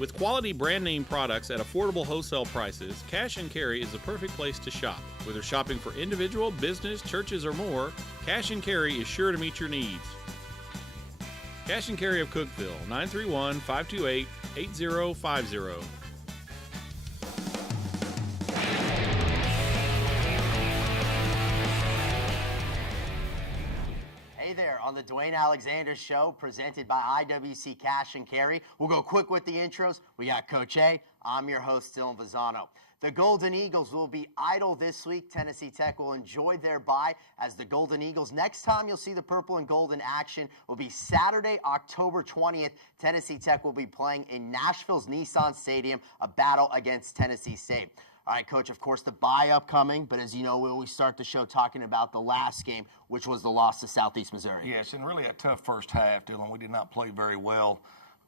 With quality brand name products at affordable wholesale prices, Cash and Carry is the perfect place to shop. Whether shopping for individual, business, churches, or more, Cash and Carry is sure to meet your needs. Cash and Carry of Cookeville, 931-528-8050. Hey there, on the Dewayne Alexander Show, presented by IWC Cash and Carry. We'll go quick with the intros. We got Coach A. I'm your host, Dylan Vazano. The Golden Eagles will be idle this week. Tennessee Tech will enjoy their bye as the Golden Eagles. Next time you'll see the purple and gold in action will be Saturday, October 20th. Tennessee Tech will be playing in Nashville's Nissan Stadium, a battle against Tennessee State. All right, Coach, of course, the bye upcoming, but as you know, we always start the show talking about the last game, which was the loss to Southeast Missouri. Yes, and really a tough first half, Dylan. We did not play very well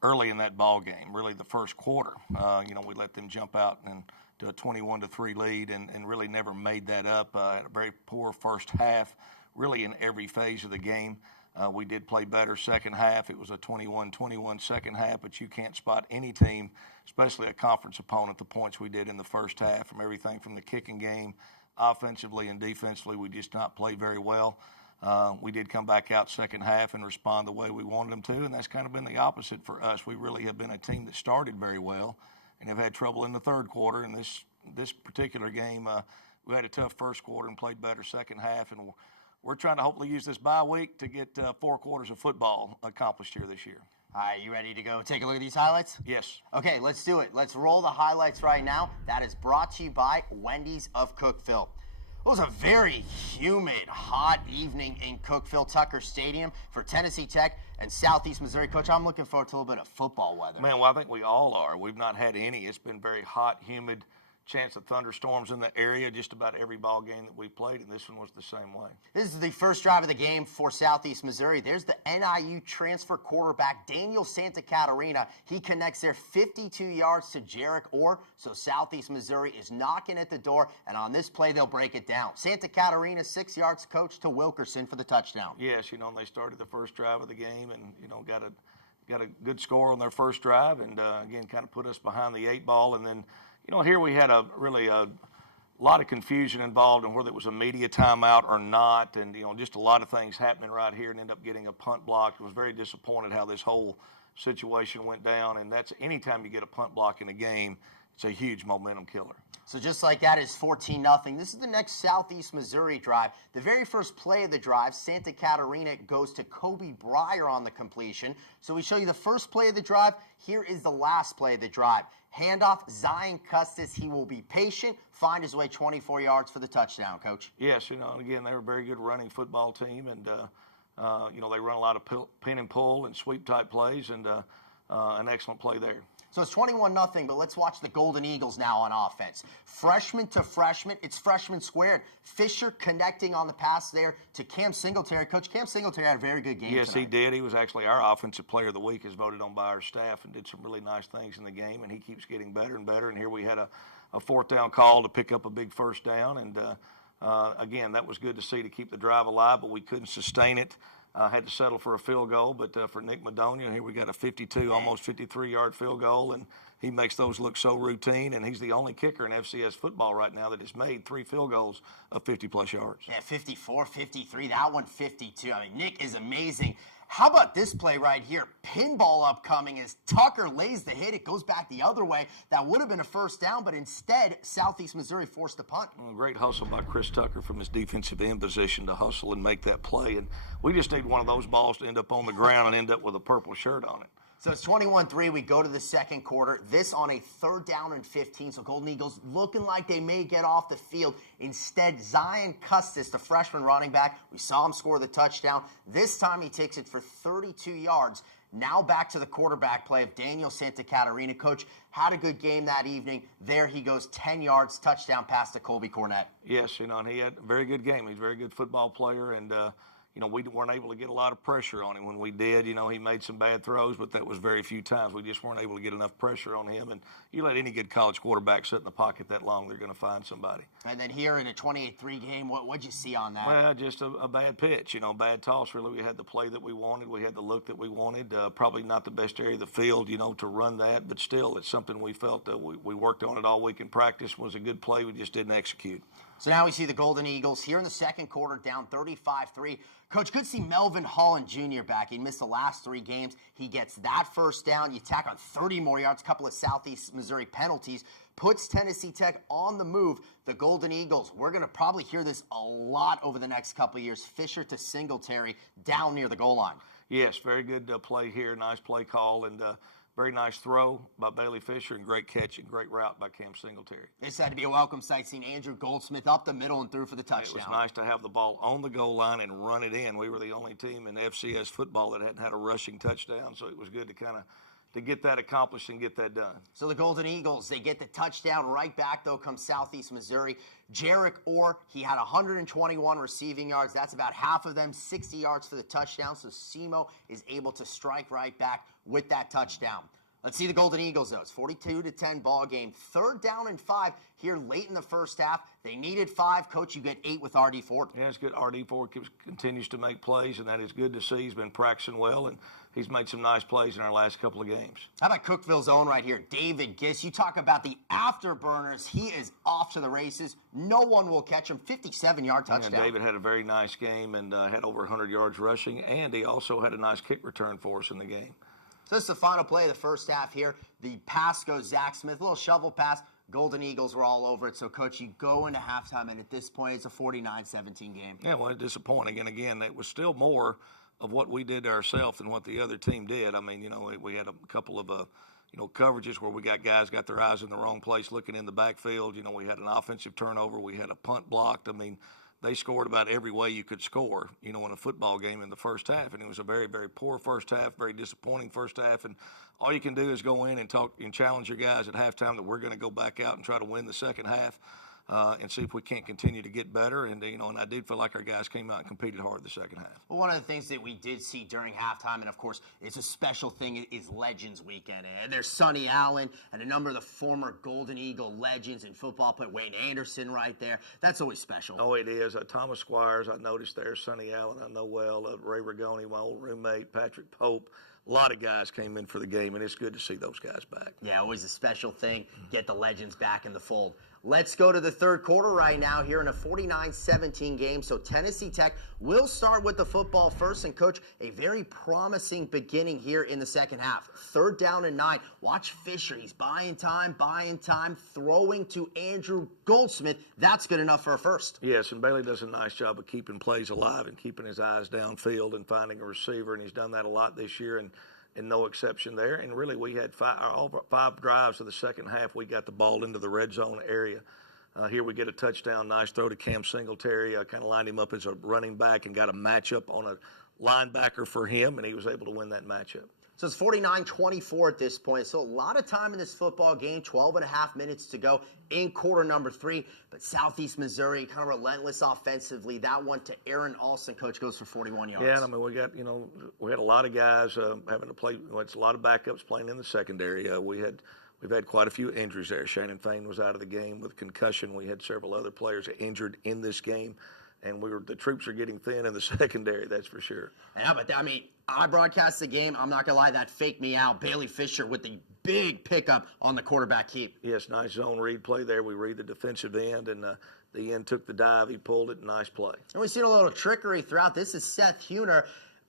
early in that ball game, really the first quarter. We let them jump out and to a 21-3 lead and really never made that up. Had a very poor first half, really in every phase of the game. We did play better second half. It was a 21-21 second half, but you can't spot any team, especially a conference opponent, the points we did in the first half, from everything from the kicking game, offensively and defensively. We just not play very well. We did come back out second half and respond the way we wanted them to, and that's kind of been the opposite for us. We really have been a team that started very well and have had trouble in the third quarter. In this particular game, we had a tough first quarter and played better second half, and we're trying to hopefully use this bye week to get 4 quarters of football accomplished here this year. All right, you ready to go take a look at these highlights? Yes. Okay, let's do it. Let's roll the highlights right now. That is brought to you by Wendy's of Cookeville. It was a very humid, hot evening in Cookeville Tucker Stadium for Tennessee Tech and Southeast Missouri. Coach, I'm looking forward to a little bit of football weather. Man, well, I think we all are. We've not had any. It's been very hot, humid, chance of thunderstorms in the area just about every ball game that we played, and this one was the same way. This is the first drive of the game for Southeast Missouri. There's the NIU transfer quarterback, Daniel Santa Catarina. He connects there 52 yards to Jarek Orr, so Southeast Missouri is knocking at the door, and on this play, they'll break it down. Santa Catarina, 6 yards, coach, to Wilkerson for the touchdown. Yes, they started the first drive of the game and, got a good score on their first drive and, again, kind of put us behind the 8 ball, and then here we had a lot of confusion involved in whether it was a media timeout or not, and just a lot of things happening right here, and ended up getting a punt block. I was very disappointed how this whole situation went down, and that's anytime you get a punt block in a game, it's a huge momentum killer. So just like that is 14-0. This is the next Southeast Missouri drive. The very first play of the drive, Santa Catarina goes to Kobe Breyer on the completion. So we show you the first play of the drive. Here is the last play of the drive. Handoff, Zion Custis. He will be patient, find his way 24 yards for the touchdown, Coach. Yes, again, they're a very good running football team, and, they run a lot of pin and pull and sweep type plays, and an excellent play there. So it's 21-0, but let's watch the Golden Eagles now on offense. Freshman to freshman, it's freshman squared. Fisher connecting on the pass there to Cam Singletary. Coach, Cam Singletary had a very good game Yes, tonight. He did. He was actually our Offensive Player of the Week, as voted on by our staff, and did some really nice things in the game, and he keeps getting better and better. And here we had a fourth down call to pick up a big first down, and again, that was good to see to keep the drive alive, but we couldn't sustain it. Had to settle for a field goal, but for Nick Madonia, here we got a 52, almost 53-yard field goal, and he makes those look so routine, and he's the only kicker in FCS football right now that has made 3 field goals of 50-plus yards. Yeah, 54, 53, that one 52. I mean, Nick is amazing. How about this play right here? Pinball upcoming as Tucker lays the hit. It goes back the other way. That would have been a first down, but instead, Southeast Missouri forced a punt. Well, great hustle by Chris Tucker from his defensive end position to hustle and make that play. And we just need one of those balls to end up on the ground and end up with a purple shirt on it. So it's 21-3. We go to the second quarter. This on a 3rd down and 15. So Golden Eagles looking like they may get off the field. Instead, Zion Custis, the freshman running back, we saw him score the touchdown. This time he takes it for 32 yards. Now back to the quarterback play of Daniel Santa Catarina. Coach, had a good game that evening. There he goes, 10 yards, touchdown pass to Colby Cornett. Yes, and he had a very good game. He's a very good football player, and we weren't able to get a lot of pressure on him. When we did, he made some bad throws, but that was very few times. We just weren't able to get enough pressure on him. And you let any good college quarterback sit in the pocket that long, they're going to find somebody. And then here in a 28-3 game, what'd you see on that? Well, just a bad pitch, bad toss. Really, we had the play that we wanted. We had the look that we wanted. Probably not the best area of the field, to run that. But still, it's something we felt that we worked on it all week in practice. It was a good play. We just didn't execute. So now we see the Golden Eagles here in the second quarter down 35-3. Coach, good to see Melvin Holland Jr. back. He missed the last 3 games. He gets that first down. You tack on 30 more yards, a couple of Southeast Missouri penalties, puts Tennessee Tech on the move. The Golden Eagles, we're going to probably hear this a lot over the next couple of years. Fisher to Singletary down near the goal line. Yes, very good play here. Nice play call and very nice throw by Bailey Fisher and great catch and great route by Cam Singletary. This had to be a welcome sight seeing Andrew Goldsmith up the middle and through for the touchdown. It was nice to have the ball on the goal line and run it in. We were the only team in FCS football that hadn't had a rushing touchdown, so it was good to get that accomplished and get that done. So the Golden Eagles, they get the touchdown. Right back, though, comes Southeast Missouri. Jarek Orr, he had 121 receiving yards. That's about half of them, 60 yards for the touchdown. So SEMO is able to strike right back with that touchdown. Let's see the Golden Eagles, though. It's 42-10 ball game. 3rd down and 5 here late in the first half. They needed 5. Coach, you get 8 with R.D. Ford. Yeah, it's good. R.D. Ford continues to make plays, and that is good to see. He's been practicing well, and he's made some nice plays in our last couple of games. How about Cookeville's own right here, David Giss? You talk about the afterburners. He is off to the races. No one will catch him. 57-yard touchdown. And David had a very nice game and had over 100 yards rushing, and he also had a nice kick return for us in the game. So this is the final play of the first half here. The pass goes Zach Smith, a little shovel pass. Golden Eagles were all over it. So, Coach, you go into halftime, and at this point, it's a 49-17 game. Yeah, well, it's disappointing. And, again, it was still more of what we did ourselves than what the other team did. I mean, we had a couple of, coverages where we got their eyes in the wrong place looking in the backfield. We had an offensive turnover. We had a punt blocked. I mean, they scored about every way you could score, in a football game in the first half. And it was a very, very poor first half, very disappointing first half. And all you can do is go in and talk and challenge your guys at halftime that we're going to go back out and try to win the second half and see if we can't continue to get better. And, and I did feel like our guys came out and competed hard the second half. Well, one of the things that we did see during halftime, and, of course, it's a special thing, is Legends Weekend. And there's Sonny Allen and a number of the former Golden Eagle legends in football, but Wayne Anderson right there. That's always special. Oh, it is. Thomas Squires, I noticed there. Sonny Allen, I know well. Ray Rigoni, my old roommate. Patrick Pope. A lot of guys came in for the game, and it's good to see those guys back. Yeah, always a special thing. Get the legends back in the fold. Let's go to the third quarter right now here in a 49-17 game. So Tennessee Tech will start with the football first. And, Coach, a very promising beginning here in the second half. 3rd down and 9. Watch Fisher. He's buying time, throwing to Andrew Goldsmith. That's good enough for a first. Yes, and Bailey does a nice job of keeping plays alive and keeping his eyes downfield and finding a receiver. And he's done that a lot this year. And no exception there. And really, we had all 5 drives of the second half. We got the ball into the red zone area. Here we get a touchdown, nice throw to Cam Singletary. Kind of lined him up as a running back and got a matchup on a linebacker for him, and he was able to win that matchup. So it's 49-24 at this point. So a lot of time in this football game, 12 and a half minutes to go in quarter number 3. But Southeast Missouri, kind of relentless offensively. That one to Aaron Alston, Coach, goes for 41 yards. Yeah, I mean, we had a lot of guys having to play. It's a lot of backups playing in the secondary. We've had quite a few injuries there. Shannon Fain was out of the game with concussion. We had several other players injured in this game. And the troops are getting thin in the secondary, that's for sure. And how about that? I mean, I broadcast the game. I'm not going to lie, that faked me out. Bailey Fisher with the big pickup on the quarterback keep. Yes, nice zone read play there. We read the defensive end, and the end took the dive. He pulled it. Nice play. And we've seen a little trickery throughout. This is Seth Huner.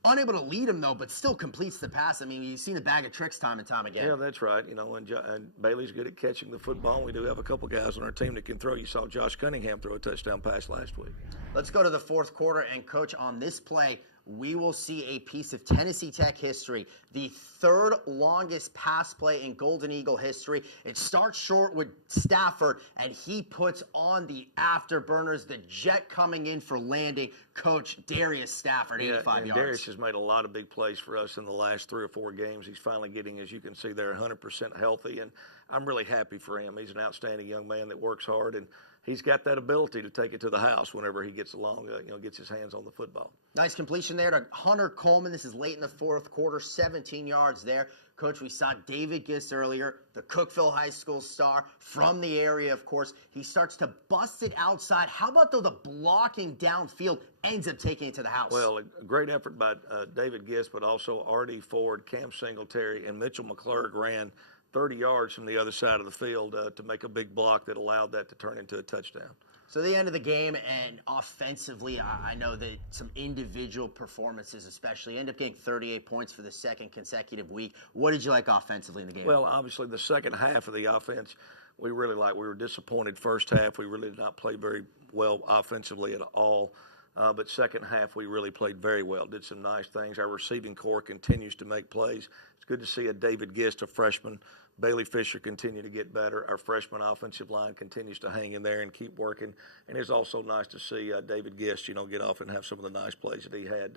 Unable to lead him, though, but still completes the pass. I mean, you've seen a bag of tricks time and time again. Yeah, that's right. And Bailey's good at catching the football. We do have a couple guys on our team that can throw. You saw Josh Cunningham throw a touchdown pass last week. Let's go to the fourth quarter. And, Coach, on this play, we will see a piece of Tennessee Tech history, the 3rd longest pass play in Golden Eagle history. It starts short with Stafford, and he puts on the afterburners, the jet coming in for landing. Coach Darius Stafford, 85 yards. Darius has made a lot of big plays for us in the last 3 or 4 games. He's finally getting, as you can see there, 100% healthy, and I'm really happy for him. He's an outstanding young man that works hard, and he's got that ability to take it to the house whenever he gets along, gets his hands on the football. Nice completion there to Hunter Coleman. This is late in the fourth quarter, 17 yards there. Coach, we saw David Gist earlier, the Cookeville High School star from the area, of course. He starts to bust it outside. How about, though, the blocking downfield ends up taking it to the house? Well, a great effort by David Gist, but also R.D. Ford, Cam Singletary, and Mitchell McClurg ran 30 yards from the other side of the field to make a big block that allowed that to turn into a touchdown. So the end of the game, and offensively, I know that some individual performances especially end up getting 38 points for the second consecutive week. What did you like offensively in the game? Well, obviously the second half of the offense, we really liked. We were disappointed first half. We really did not play very well offensively at all. But second half, we really played very well, did some nice things. Our receiving core continues to make plays. It's good to see a David Gist, a freshman. Bailey Fisher continue to get better. Our freshman offensive line continues to hang in there and keep working. And it's also nice to see David Gist, get off and have some of the nice plays that he had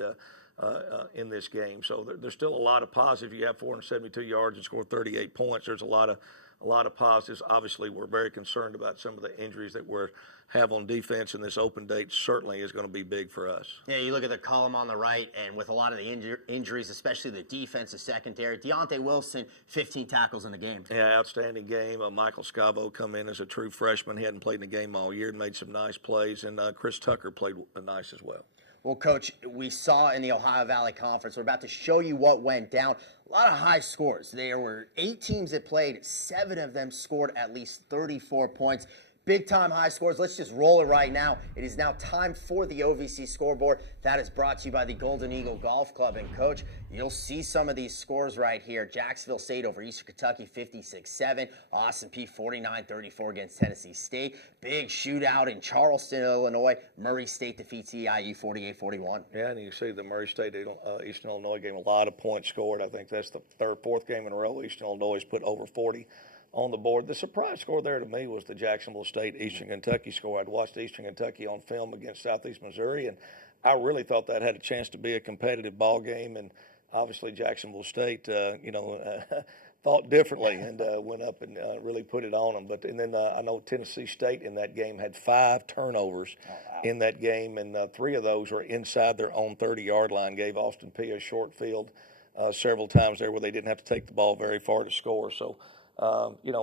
in this game. So there's still a lot of positives. You have 472 yards and scored 38 points. There's a lot of positives. Obviously, we're very concerned about some of the injuries that we have on defense, and this open date certainly is going to be big for us. Yeah, you look at the column on the right, and with a lot of the injuries, especially the defensive secondary, Deontay Wilson, 15 tackles in the game. Yeah, outstanding game. Michael Scavo come in as a true freshman. He hadn't played in the game all year and made some nice plays, and Chris Tucker played nice as well. Well, Coach, we saw in the Ohio Valley Conference, we're about to show you what went down. A lot of high scores. There were 8 teams that played. 7 of them scored at least 34 points. Big-time high scores. Let's just roll it right now. It is now time for the OVC scoreboard. That is brought to you by the Golden Eagle Golf Club. And, Coach, you'll see some of these scores right here. Jacksonville State over Eastern Kentucky, 56-7. Austin P 49-34 against Tennessee State. Big shootout in Charleston, Illinois. Murray State defeats EIU 48-41. Yeah, and you see the Murray State Eastern Illinois game, a lot of points scored. I think that's the fourth game in a row Eastern Illinois has put over 40 on the board. The surprise score there to me was the Jacksonville State Eastern Kentucky score. I'd watched Eastern Kentucky on film against Southeast Missouri, and I really thought that had a chance to be a competitive ball game. And obviously Jacksonville State, thought differently and went up and really put it on them. And then I know Tennessee State in that game had 5 turnovers in that game, and 3 of those were inside their own 30-yard line. Gave Austin P a short field several times there where they didn't have to take the ball very far to score. So.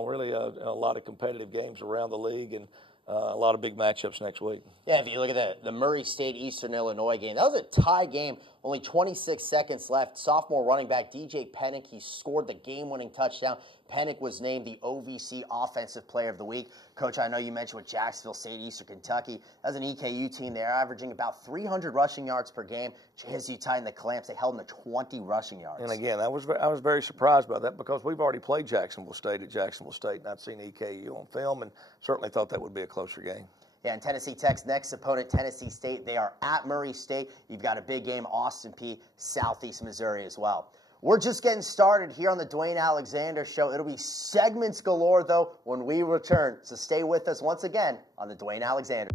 Really a lot of competitive games around the league and a lot of big matchups next week. Yeah, if you look at the Murray State Eastern Illinois game, that was a tie game, only 26 seconds left. Sophomore running back DJ Pennick, he scored the game-winning touchdown. Pennick was named the OVC Offensive Player of the Week. Coach, I know you mentioned with Jacksonville State, Eastern Kentucky. That was an EKU team. They're averaging about 300 rushing yards per game. JSU tightened the clamps. They held them to 20 rushing yards. And again, I was very surprised by that because we've already played Jacksonville State at Jacksonville State, and I'd seen EKU on film and certainly thought that would be a closer game. Yeah, and Tennessee Tech's next opponent, Tennessee State, they are at Murray State. You've got a big game, Austin P, Southeast Missouri as well. We're just getting started here on the Dwayne Alexander Show. It'll be segments galore, though, when we return. So stay with us once again on the Dwayne Alexander.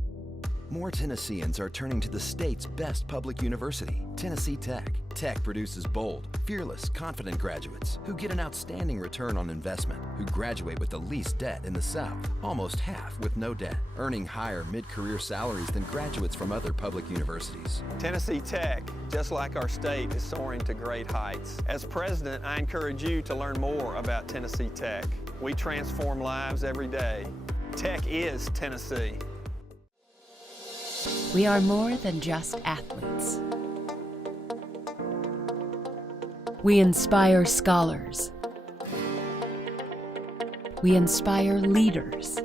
More Tennesseans are turning to the state's best public university, Tennessee Tech. Tech produces bold, fearless, confident graduates who get an outstanding return on investment, who graduate with the least debt in the South, almost half with no debt, earning higher mid-career salaries than graduates from other public universities. Tennessee Tech, just like our state, is soaring to great heights. As president, I encourage you to learn more about Tennessee Tech. We transform lives every day. Tech is Tennessee. We are more than just athletes. We inspire scholars. We inspire leaders.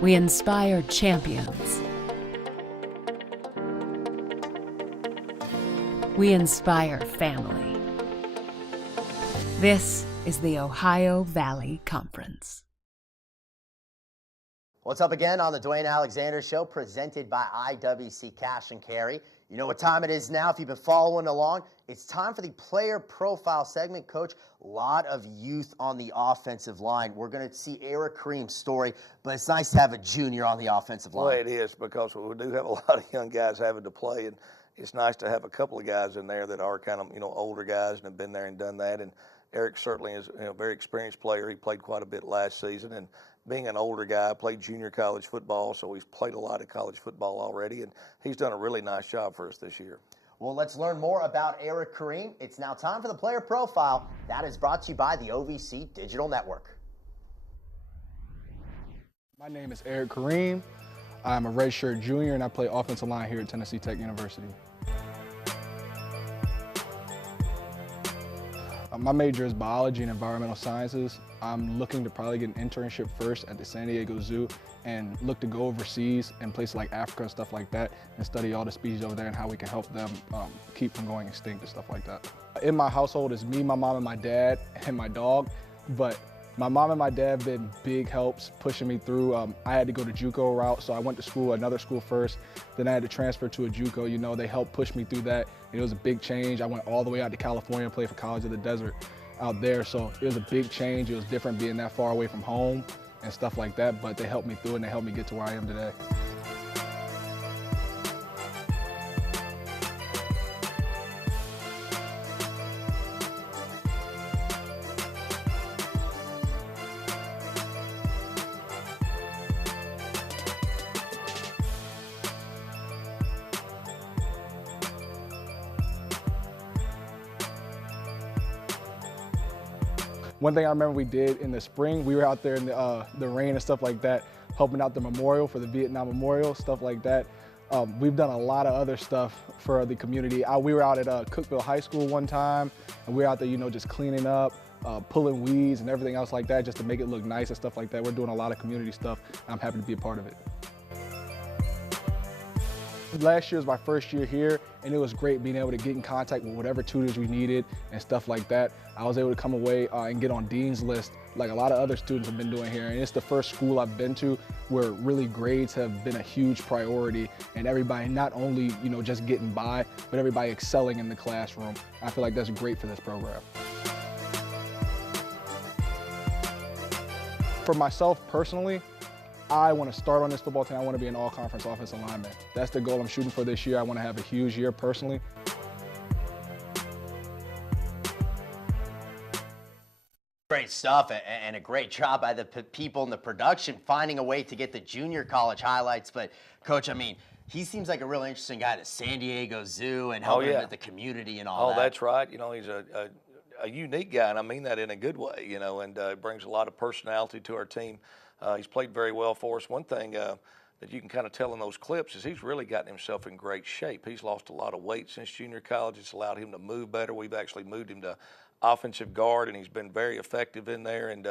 We inspire champions. We inspire family. This is the Ohio Valley Conference. What's up again on the Dwayne Alexander Show, presented by IWC Cash and Carry. You know what time it is now if you've been following along. It's time for the player profile segment, Coach. A lot of youth on the offensive line. We're going to see Eric Cream's story, but it's nice to have a junior on the offensive line. Well, it is because we do have a lot of young guys having to play, and it's nice to have a couple of guys in there that are kind of, older guys and have been there and done that. And Eric certainly is a very experienced player. He played quite a bit last season, and being an older guy, played junior college football, so he's played a lot of college football already, and he's done a really nice job for us this year. Well, let's learn more about Eric Kareem. It's now time for the player profile. That is brought to you by the OVC Digital Network. My name is Eric Kareem. I'm a redshirt junior, and I play offensive line here at Tennessee Tech University. My major is biology and environmental sciences. I'm looking to probably get an internship first at the San Diego Zoo and look to go overseas in places like Africa and stuff like that and study all the species over there and how we can help them keep from going extinct and stuff like that. In my household, it's me, my mom, and my dad, and my dog, but my mom and my dad have been big helps pushing me through. I had to go to JUCO route, so I went to school, another school first. Then I had to transfer to a JUCO. You know, they helped push me through that. It was a big change. I went all the way out to California and played for College of the Desert out there. So it was a big change. It was different being that far away from home and stuff like that, but they helped me through it and they helped me get to where I am today. One thing I remember we did in the spring, we were out there in the rain and stuff like that, helping out the memorial for the Vietnam Memorial, stuff like that. We've done a lot of other stuff for the community. We were out at Cookville High School one time, and we were out there, you know, just cleaning up, pulling weeds and everything else like that, just to make it look nice and stuff like that. We're doing a lot of community stuff. I'm happy to be a part of it. Last year was my first year here, and it was great being able to get in contact with whatever tutors we needed and stuff like that. I was able to come away and get on Dean's List like a lot of other students have been doing here, and it's the first school I've been to where really grades have been a huge priority, and everybody not only, you know, just getting by, but everybody excelling in the classroom. I feel like that's great for this program. For myself personally, I want to start on this football team. I want to be an all-conference offensive lineman. That's the goal I'm shooting for this year. I want to have a huge year personally. Great stuff, and a great job by the people in the production finding a way to get the junior college highlights. But Coach, I mean, he seems like a really interesting guy to San Diego Zoo and helping with the community and all that. Oh, that's right. You know, he's a unique guy, and I mean that in a good way, you know, and brings a lot of personality to our team. He's played very well for us. One thing that you can kind of tell in those clips is he's really gotten himself in great shape. He's lost a lot of weight since junior college. It's allowed him to move better. We've actually moved him to offensive guard, and he's been very effective in there and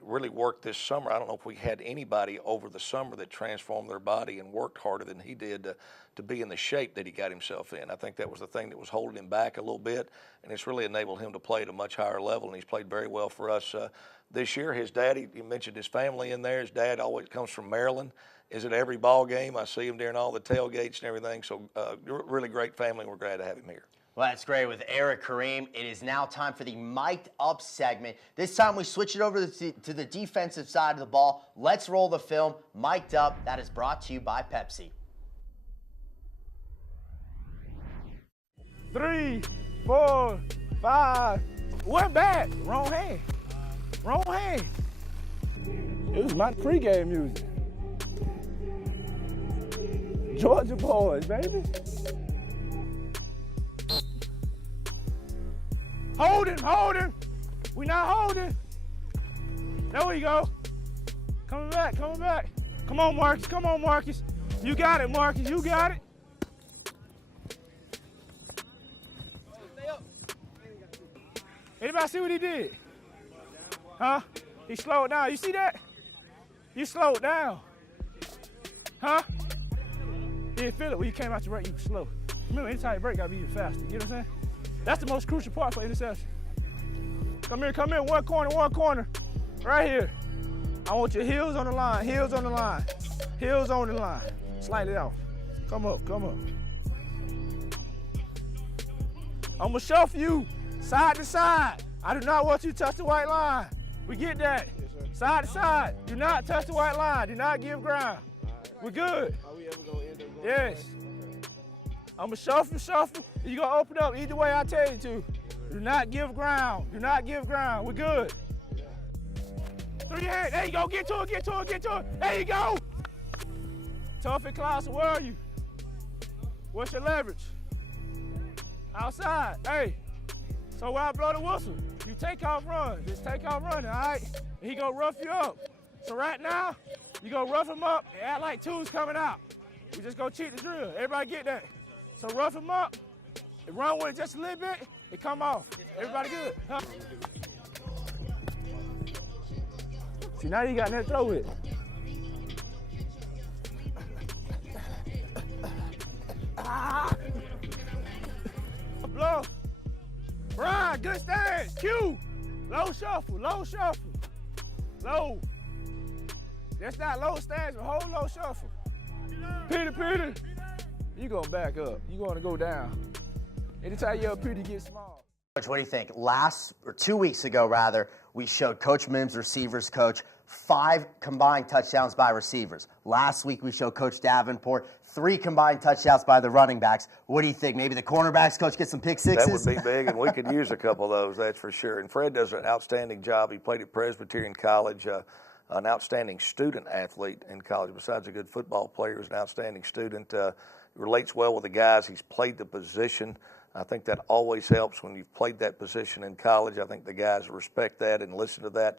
really worked this summer. I don't know if we had anybody over the summer that transformed their body and worked harder than he did to be in the shape that he got himself in. I think that was the thing that was holding him back a little bit, and it's really enabled him to play at a much higher level, and he's played very well for us this year. His daddy, you mentioned his family in there. His dad always comes from Maryland, is at every ball game. I see him during all the tailgates and everything, so really great family, and we're glad to have him here. Well, that's great with Eric Kareem. It is now time for the mic'd up segment. This time we switch it over to the defensive side of the ball. Let's roll the film. Mic'd up. That is brought to you by Pepsi. 3, 4, 5. One back. Wrong hand. Wrong hand. It was my pregame music. Georgia boys, baby. Hold him. We not holding. There we go. Coming back. Come on, Marcus. You got it, Marcus, you got it. Anybody see what he did? Huh? He slowed down. You see that? You slowed down. Huh? You didn't feel it when you came out your break, you were slow. Remember, anytime you break, gotta be even faster. You know what I'm saying? That's the most crucial part for interception. Come here, one corner. Right here. I want your heels on the line. Slide it off. Come up. I'm gonna shuffle you side to side. I do not want you to touch the white line. We get that. Yes, side to side. Do not touch the white line. Do not give ground. We're good. Are we ever gonna end up going? Yes. I'm gonna shuffle. You're gonna open up either way I tell you to. Do not give ground. We're good. Through your hand. There you go. Get to it, get to it, get to it. There you go. Tough and Clausen, where are you? What's your leverage? Outside. Hey. So when I blow the whistle, you take off run. Just take off running, all right? And he gonna rough you up. So right now, you gonna rough him up and act like two's coming out. We just gonna cheat the drill. Everybody get that. So rough him up, and run with it just a little bit, and come off. Everybody good? Huh? See, now you got nothing to throw with. Blow. Brian, good stance. Q. Low shuffle, low shuffle. Low. That's not low stance, but whole low shuffle. Peter. You gonna back up. You gonna go down. Anytime your Peter get small. Coach, what do you think? 2 weeks ago, rather, we showed Coach Mims, receivers coach, 5 combined touchdowns by receivers. Last week, we showed Coach Davenport 3 combined touchdowns by the running backs. What do you think? Maybe the cornerbacks coach get some pick sixes? That would be big, and we could use a couple of those, that's for sure. And Fred does an outstanding job. He played at Presbyterian College, an outstanding student athlete in college. Besides a good football player, he's an outstanding student. Relates well with the guys. He's played the position. I think that always helps when you've played that position in college. I think the guys respect that and listen to that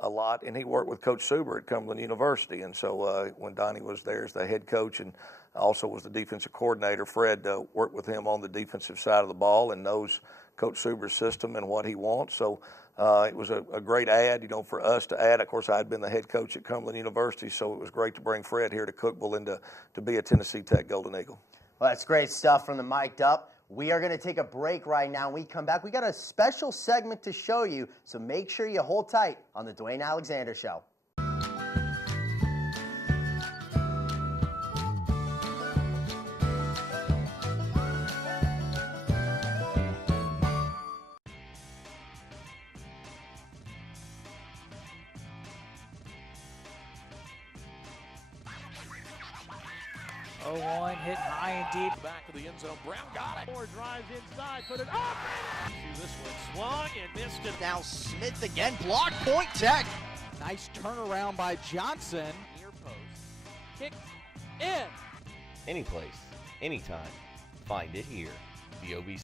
a lot. And he worked with Coach Suber at Cumberland University. And so when Donnie was there as the head coach and also was the defensive coordinator, Fred worked with him on the defensive side of the ball and knows Coach Suber's system and what he wants. So it was a great add, for us to add. Of course, I'd been the head coach at Cumberland University, so it was great to bring Fred here to Cookeville and to be a Tennessee Tech Golden Eagle. Well, that's great stuff from the Mic'd Up. We are going to take a break right now. When we come back, we got a special segment to show you, so make sure you hold tight on the Dewayne Alexander Show. Hitting high and deep. Back of the end zone. Brown got it. Moore drives inside. Put it up. See this one swung and missed it. Now Smith again. Block point Tech. Nice turnaround by Johnson. Near post. Kick in. Any place, anytime. Find it here. The Ovc.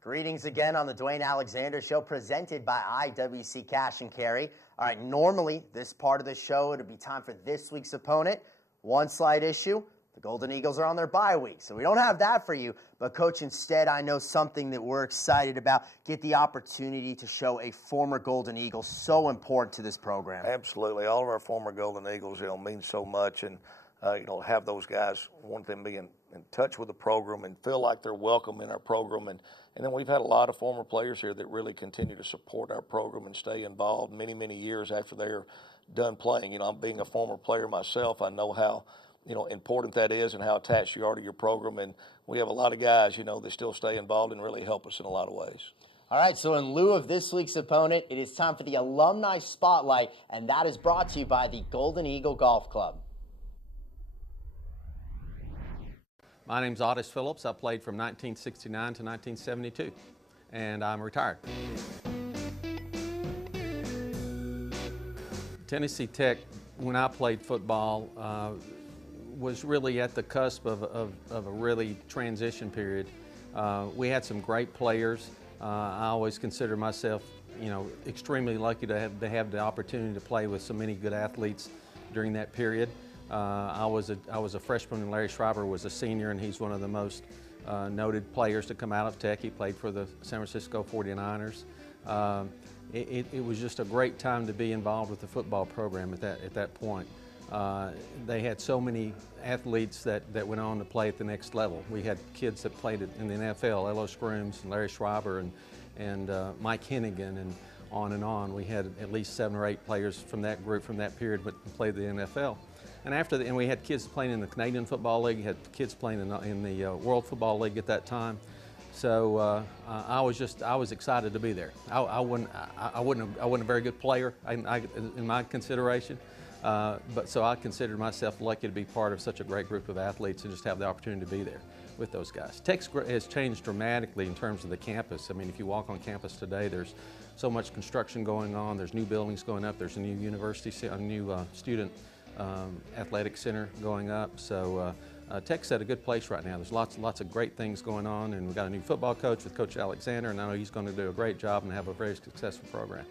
Greetings again on the Dewayne Alexander Show, presented by IWC Cash and Carry. All right, normally this part of the show, it'll be time for this week's opponent. One slight issue, the Golden Eagles are on their bye week, so we don't have that for you. But, Coach, instead, I know something that we're excited about. Get the opportunity to show a former Golden Eagle, so important to this program. Absolutely. All of our former Golden Eagles, mean so much. And, have those guys, want them to be in touch with the program and feel like they're welcome in our program. And then we've had a lot of former players here that really continue to support our program and stay involved many, many years after they're done playing. I'm being a former player myself. I know how, important that is and how attached you are to your program. And we have a lot of guys, that still stay involved and really help us in a lot of ways. All right, so in lieu of this week's opponent, it is time for the Alumni Spotlight, and that is brought to you by the Golden Eagle Golf Club. My name's Otis Phillips. I played from 1969 to 1972, and I'm retired. Tennessee Tech, when I played football, was really at the cusp of a really transition period. We had some great players. I always consider myself, extremely lucky to have the opportunity to play with so many good athletes during that period. I was a freshman, and Larry Schreiber was a senior, and he's one of the most noted players to come out of Tech. He played for the San Francisco 49ers. It was just a great time to be involved with the football program at that point. They had so many athletes that went on to play at the next level. We had kids that played in the NFL, Elo Scrooms and Larry Schreiber and Mike Hennigan, and on and on. We had at least 7 or 8 players from that group from that period that played the NFL. And we had kids playing in the Canadian Football League, had kids playing in the World Football League at that time. So I was excited to be there. I wasn't a very good player in my consideration, But so I consider myself lucky to be part of such a great group of athletes and just have the opportunity to be there with those guys. Tech has changed dramatically in terms of the campus. I mean, if you walk on campus today, there's so much construction going on. There's new buildings going up. There's a new university, a new student athletic center going up. So Tech's at a good place right now. There's lots of great things going on, and we've got a new football coach with Coach Alexander, and I know he's going to do a great job and have a very successful program.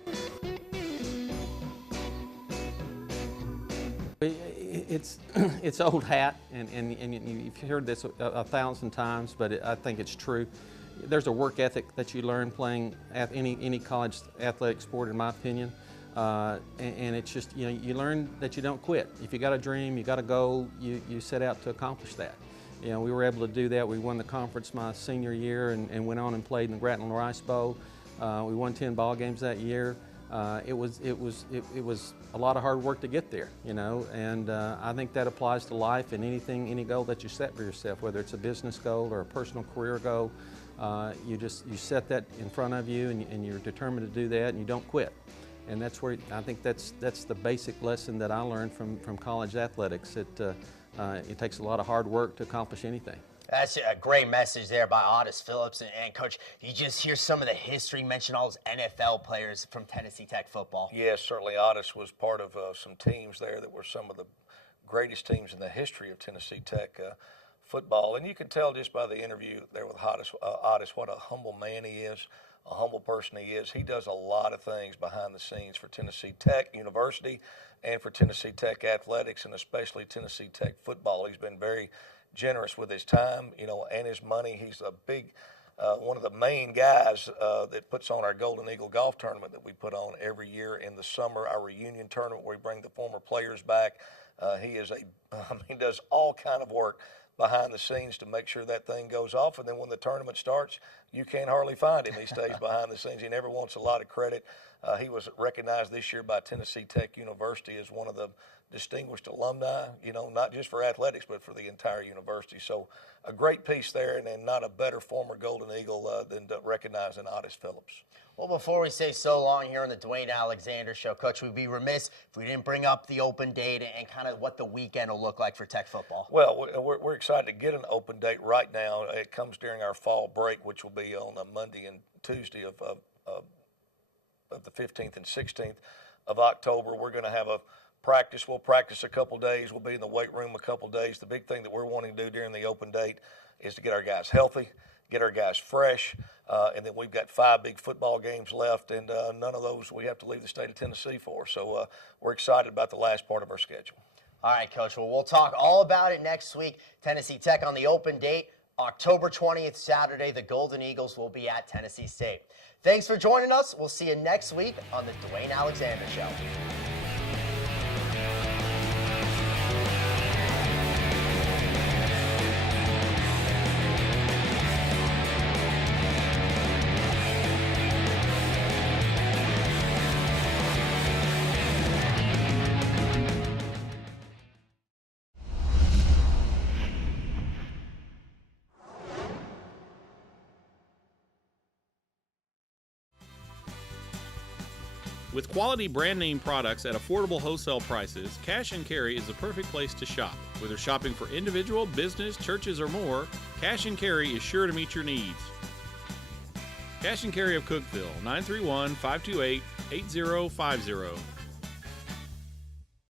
It's old hat, and you've heard this 1,000 times, but I think it's true. There's a work ethic that you learn playing any college athletic sport, in my opinion, and it's just, you learn that you don't quit. If you got a dream, you got a goal, you set out to accomplish that. We were able to do that. We won the conference my senior year and went on and played in the Grattan Rice Bowl. We won 10 ball games that year. It was a lot of hard work to get there, and I think that applies to life and any goal that you set for yourself, whether it's a business goal or a personal career goal. You set that in front of you, and you're determined to do that, and you don't quit. And that's where I think that's the basic lesson that I learned from college athletics. It takes a lot of hard work to accomplish anything. That's a great message there by Otis Phillips. And Coach, you just hear some of the history, mention all those NFL players from Tennessee Tech football. Yes, certainly Otis was part of some teams there that were some of the greatest teams in the history of Tennessee Tech football. And you can tell just by the interview there with Otis what a humble man he is, a humble person he is. He does a lot of things behind the scenes for Tennessee Tech University and for Tennessee Tech athletics, and especially Tennessee Tech football. He's been very generous with his time, and his money. He's a big, one of the main guys that puts on our Golden Eagle golf tournament that we put on every year in the summer, our reunion tournament where we bring the former players back. He does all kind of work behind the scenes to make sure that thing goes off, and then when the tournament starts, you can't hardly find him. He stays behind the scenes. He never wants a lot of credit. He was recognized this year by Tennessee Tech University as one of the distinguished alumni, not just for athletics, but for the entire university. So a great piece there, and not a better former Golden Eagle than recognizing Otis Phillips. Well, before we say so long here on the Dewayne Alexander Show, Coach, we'd be remiss if we didn't bring up the open date and kind of what the weekend will look like for Tech football. Well, we're excited to get an open date right now. It comes during our fall break, which will be on a Monday and Tuesday of the 15th and 16th of October. We're going to have a practice. We'll practice a couple days. We'll be in the weight room a couple days. The big thing that we're wanting to do during the open date is to get our guys healthy, get our guys fresh, and then we've got 5 big football games left, and none of those we have to leave the state of Tennessee for. So we're excited about the last part of our schedule. All right, Coach. Well, we'll talk all about it next week. Tennessee Tech on the open date, October 20th, Saturday. The Golden Eagles will be at Tennessee State. Thanks for joining us. We'll see you next week on the Dewayne Alexander Show. With quality brand name products at affordable wholesale prices, Cash and Carry is the perfect place to shop. Whether shopping for individual, business, churches, or more, Cash and Carry is sure to meet your needs. Cash and Carry of Cookeville, 931-528-8050.